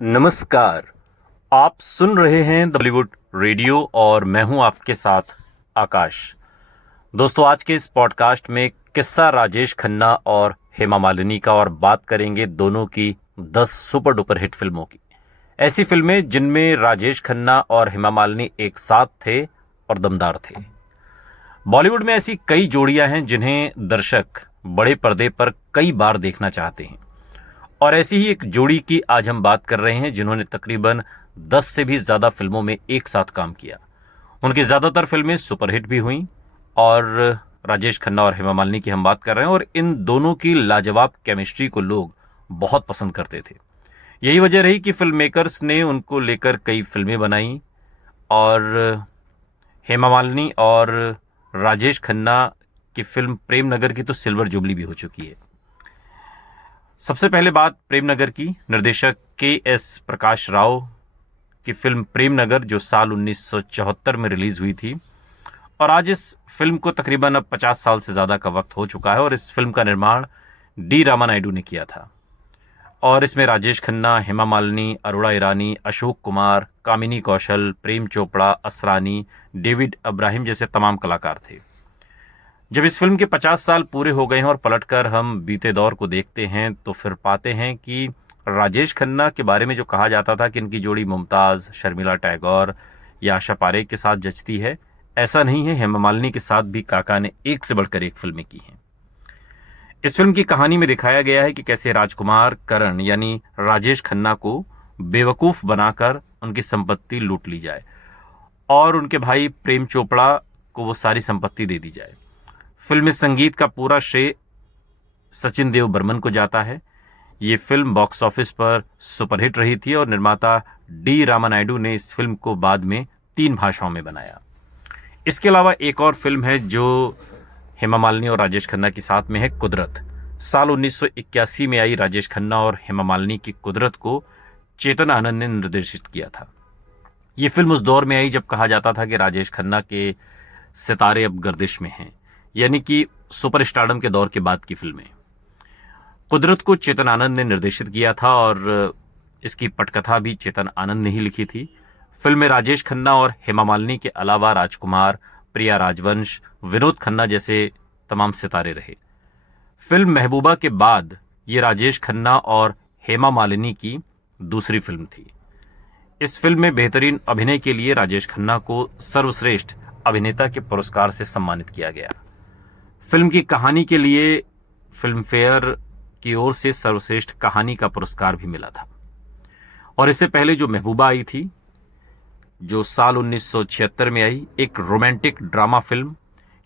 नमस्कार। आप सुन रहे हैं द बॉलीवुड रेडियो और मैं हूं आपके साथ आकाश। दोस्तों, आज के इस पॉडकास्ट में किस्सा राजेश खन्ना और हेमा मालिनी का, और बात करेंगे दोनों की 10 सुपर डुपर हिट फिल्मों की। ऐसी फिल्में जिनमें राजेश खन्ना और हेमा मालिनी एक साथ थे और दमदार थे। बॉलीवुड में ऐसी कई जोड़ियां हैं जिन्हें दर्शक बड़े पर्दे पर कई बार देखना चाहते हैं, और ऐसी ही एक जोड़ी की आज हम बात कर रहे हैं जिन्होंने तकरीबन 10 से भी ज़्यादा फिल्मों में एक साथ काम किया। उनकी ज़्यादातर फिल्में सुपरहिट भी हुईं, और राजेश खन्ना और हेमा मालिनी की हम बात कर रहे हैं। और इन दोनों की लाजवाब केमिस्ट्री को लोग बहुत पसंद करते थे। यही वजह रही कि फिल्म मेकर्स ने उनको लेकर कई फिल्में बनाई, और हेमा मालिनी और राजेश खन्ना की फिल्म प्रेम नगर की तो सिल्वर जुबली भी हो चुकी है। सबसे पहले बात प्रेम नगर की। निर्देशक के.एस. प्रकाश राव की फिल्म प्रेम नगर, जो साल 1974 में रिलीज हुई थी, और आज इस फिल्म को तकरीबन अब 50 साल से ज़्यादा का वक्त हो चुका है। और इस फिल्म का निर्माण डी रामानायडू ने किया था, और इसमें राजेश खन्ना, हेमा मालिनी, अरोड़ा ईरानी, अशोक कुमार, कामिनी कौशल, प्रेम चोपड़ा, असरानी, डेविड अब्राहिम जैसे तमाम कलाकार थे। जब इस फिल्म के 50 साल पूरे हो गए हैं और पलटकर हम बीते दौर को देखते हैं, तो फिर पाते हैं कि राजेश खन्ना के बारे में जो कहा जाता था कि इनकी जोड़ी मुमताज़, शर्मिला टैगोर या आशा पारेख के साथ जचती है, ऐसा नहीं है। हेमा मालिनी के साथ भी काका ने एक से बढ़कर एक फिल्में की हैं। इस फिल्म की कहानी में दिखाया गया है कि कैसे राजकुमार करण यानी राजेश खन्ना को बेवकूफ़ बनाकर उनकी संपत्ति लूट ली जाए, और उनके भाई प्रेम चोपड़ा को वो सारी संपत्ति दे दी जाए। फिल्म में संगीत का पूरा श्रेय सचिन देव बर्मन को जाता है। ये फिल्म बॉक्स ऑफिस पर सुपरहिट रही थी, और निर्माता डी रामानायडू ने इस फिल्म को बाद में 3 भाषाओं में बनाया। इसके अलावा एक और फिल्म है जो हेमा मालिनी और राजेश खन्ना के साथ में है, कुदरत। साल 1981 में आई राजेश खन्ना और हेमा मालिनी की कुदरत को चेतन आनंद ने निर्देशित किया था। ये फिल्म उस दौर में आई जब कहा जाता था कि राजेश खन्ना के सितारे अब गर्दिश में हैं, यानी कि सुपर स्टारडम के दौर के बाद की फिल्में। कुदरत को चेतन आनंद ने निर्देशित किया था, और इसकी पटकथा भी चेतन आनंद ने ही लिखी थी। फिल्म में राजेश खन्ना और हेमा मालिनी के अलावा राजकुमार, प्रिया राजवंश, विनोद खन्ना जैसे तमाम सितारे रहे। फिल्म महबूबा के बाद ये राजेश खन्ना और हेमा मालिनी की दूसरी फिल्म थी। इस फिल्म में बेहतरीन अभिनय के लिए राजेश खन्ना को सर्वश्रेष्ठ अभिनेता के पुरस्कार से सम्मानित किया गया। फिल्म की कहानी के लिए फिल्म फेयर की ओर से सर्वश्रेष्ठ कहानी का पुरस्कार भी मिला था। और इससे पहले जो महबूबा आई थी, जो साल 1976 में आई, एक रोमांटिक ड्रामा फिल्म।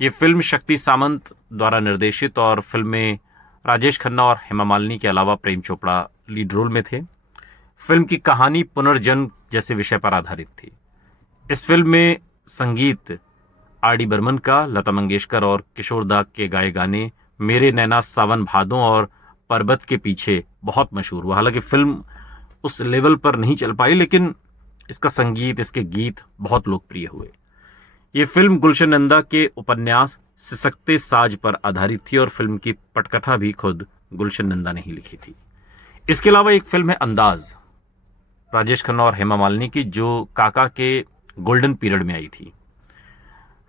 ये फिल्म शक्ति सामंत द्वारा निर्देशित, और फिल्म में राजेश खन्ना और हेमा मालिनी के अलावा प्रेम चोपड़ा लीड रोल में थे। फिल्म की कहानी पुनर्जन्म जैसे विषय पर आधारित थी। इस फिल्म में संगीत आर.डी. बर्मन का, लता मंगेशकर और किशोर दा के गाए गाने मेरे नैना सावन भादों और पर्वत के पीछे बहुत मशहूर हुआ। हालांकि फिल्म उस लेवल पर नहीं चल पाई, लेकिन इसका संगीत, इसके गीत बहुत लोकप्रिय हुए। ये फिल्म गुलशन नंदा के उपन्यास सिसकते साज पर आधारित थी, और फिल्म की पटकथा भी खुद गुलशन नंदा ने ही लिखी थी। इसके अलावा एक फिल्म है अंदाज, राजेश खन्ना और हेमा मालिनी की, जो काका के गोल्डन पीरियड में आई थी।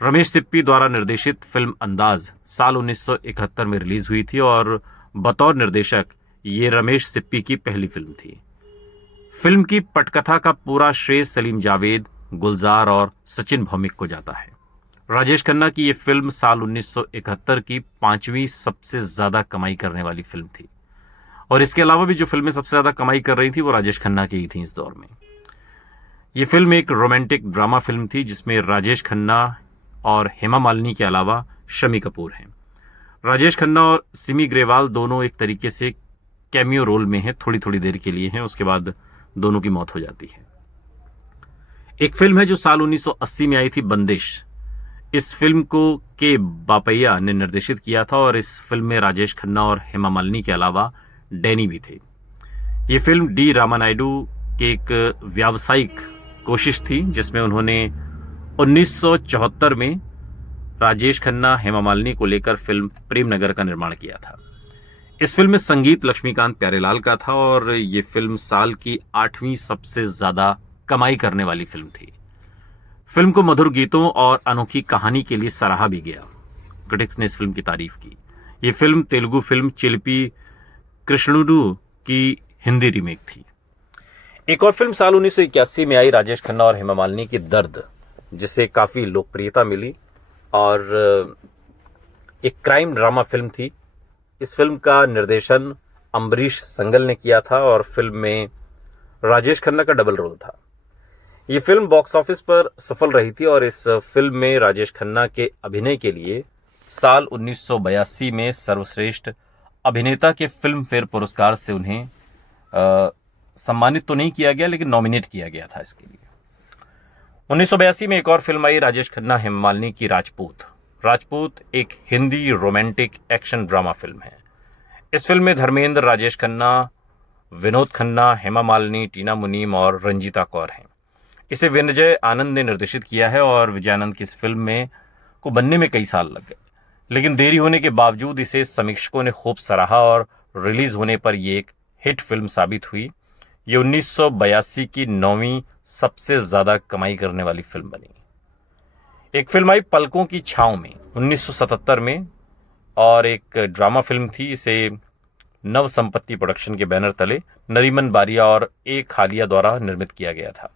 रमेश सिप्पी द्वारा निर्देशित फिल्म अंदाज साल 1971 में रिलीज हुई थी, और बतौर निर्देशक ये रमेश सिप्पी की पहली फिल्म थी। फिल्म की पटकथा का पूरा श्रेय सलीम जावेद, गुलजार और सचिन भौमिक को जाता है। राजेश खन्ना की ये फिल्म साल 1971 की 5वीं सबसे ज्यादा कमाई करने वाली फिल्म थी, और इसके अलावा भी जो फिल्में सबसे ज्यादा कमाई कर रही थी वो राजेश खन्ना की ही थी इस दौर में। ये फिल्म एक रोमांटिक ड्रामा फिल्म थी जिसमें राजेश खन्ना और हेमा मालिनी के अलावा शम्मी कपूर हैं। राजेश खन्ना और सिमी ग्रेवाल दोनों एक तरीके से कैमियो रोल में हैं, थोड़ी थोड़ी देर के लिए हैं, उसके बाद दोनों की मौत हो जाती है। एक फिल्म है जो साल 1980 में आई थी, बंदिश। इस फिल्म को के बापैया ने निर्देशित किया था, और इस फिल्म में राजेश खन्ना और हेमा मालिनी के अलावा डैनी भी थे। ये फिल्म डी रामानायडू की एक व्यावसायिक कोशिश थी, जिसमें उन्होंने 1974 में राजेश खन्ना, हेमा मालिनी को लेकर फिल्म प्रेम नगर का निर्माण किया था। इस फिल्म में संगीत लक्ष्मीकांत प्यारेलाल का था और ये फिल्म साल की 8वीं सबसे ज्यादा कमाई करने वाली फिल्म थी। फिल्म को मधुर गीतों और अनोखी कहानी के लिए सराहा भी गया। क्रिटिक्स ने इस फिल्म की तारीफ की। ये फिल्म तेलुगु फिल्म चिलिपी कृष्णुडू की हिंदी रीमेक थी। एक और फिल्म साल 1981 में आई, राजेश खन्ना और हेमा मालिनी की दर्द, जिसे काफी लोकप्रियता मिली और एक क्राइम ड्रामा फिल्म थी। इस फिल्म का निर्देशन अम्बरीश संगल ने किया था और फिल्म में राजेश खन्ना का डबल रोल था। ये फिल्म बॉक्स ऑफिस पर सफल रही थी और इस फिल्म में राजेश खन्ना के अभिनय के लिए साल 1982 में सर्वश्रेष्ठ अभिनेता के फिल्म फेयर पुरस्कार से उन्हें सम्मानित तो नहीं किया गया, लेकिन नॉमिनेट किया गया था इसके लिए। 1982 में एक और फिल्म आई, राजेश खन्ना हेमा मालिनी की राजपूत। राजपूत एक Hindi romantic action drama film है। इस फिल्म में धर्मेंद्र, राजेश खन्ना, विनोद खन्ना, हेमा मालिनी, टीना मुनीम और रंजीता कौर हैं। इसे विजय आनंद ने निर्देशित किया है और विजय आनंद की इस फिल्म में को बनने में कई साल लग गए, लेकिन देरी होने के बावजूद इसे समीक्षकों ने खूब सराहा और रिलीज होने पर यह एक हिट फिल्म साबित हुई। ये 1982 की 9वीं सबसे ज्यादा कमाई करने वाली फिल्म बनी। एक फिल्म आई पलकों की छांव में 1977 में और एक ड्रामा फिल्म थी। इसे नव संपत्ति प्रोडक्शन के बैनर तले नरीमन बारिया और ए खालिया द्वारा निर्मित किया गया था।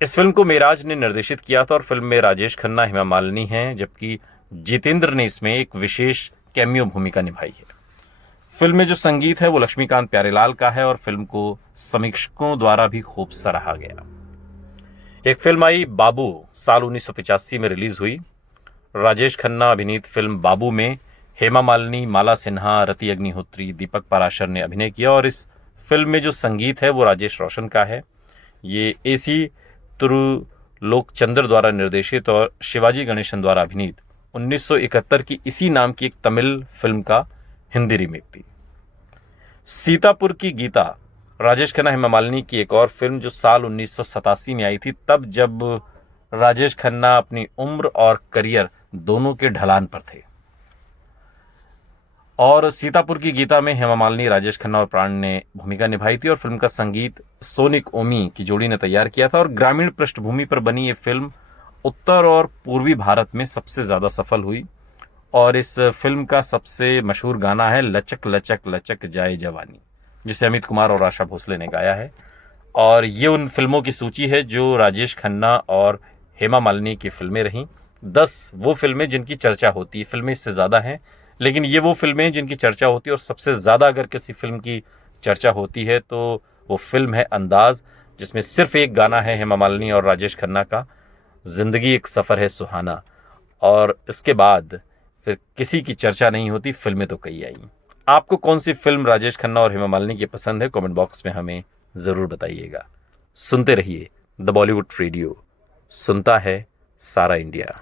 इस फिल्म को मेराज ने निर्देशित किया था और फिल्म में राजेश खन्ना, हेमा मालिनी हैं, जबकि जितेंद्र ने इसमें एक विशेष कैमियो भूमिका निभाई है। फिल्म में जो संगीत है वो लक्ष्मीकांत प्यारेलाल का है और फिल्म को समीक्षकों द्वारा भी खूब सराहा गया। एक फिल्म आई बाबू, साल 1985 में रिलीज हुई। राजेश खन्ना अभिनीत फिल्म बाबू में हेमा मालिनी, माला सिन्हा, रति अग्निहोत्री, दीपक पाराशर ने अभिनय किया और इस फिल्म में जो संगीत है वो राजेश रोशन का है। ये AC तिरुलोकचंद्र द्वारा निर्देशित और शिवाजी गणेशन द्वारा अभिनीत 1971 की इसी नाम की एक तमिल फिल्म का हिंदी रीमेक थी। सीतापुर की गीता, राजेश खन्ना हेमा मालिनी की एक और फिल्म जो साल 1987 में आई थी, तब जब राजेश खन्ना अपनी उम्र और करियर दोनों के ढलान पर थे। और सीतापुर की गीता में हेमा मालिनी, राजेश खन्ना और प्राण ने भूमिका निभाई थी और फिल्म का संगीत सोनिक ओमी की जोड़ी ने तैयार किया था और ग्रामीण पृष्ठभूमि पर बनी ये फिल्म उत्तर और पूर्वी भारत में सबसे ज्यादा सफल हुई और इस फिल्म का सबसे मशहूर गाना है लचक लचक लचक जाए जवानी, जिसे अमित कुमार और आशा भोसले ने गाया है। और ये उन फिल्मों की सूची है जो राजेश खन्ना और हेमा मालिनी की फिल्में रहीं। 10 वो फिल्में जिनकी चर्चा होती है, फिल्में इससे ज़्यादा हैं, लेकिन ये वो फिल्में जिनकी चर्चा होती है और सबसे ज़्यादा अगर किसी फिल्म की चर्चा होती है तो वो फिल्म है अंदाज, जिसमें सिर्फ एक गाना है हेमा मालिनी और राजेश खन्ना का, जिंदगी एक सफ़र है सुहाना। और इसके बाद फिर किसी की चर्चा नहीं होती, फिल्में तो कई आई। आपको कौन सी फिल्म राजेश खन्ना और हेमा मालिनी की पसंद है, कमेंट बॉक्स में हमें ज़रूर बताइएगा। सुनते रहिए द बॉलीवुड रेडियो, सुनता है सारा इंडिया।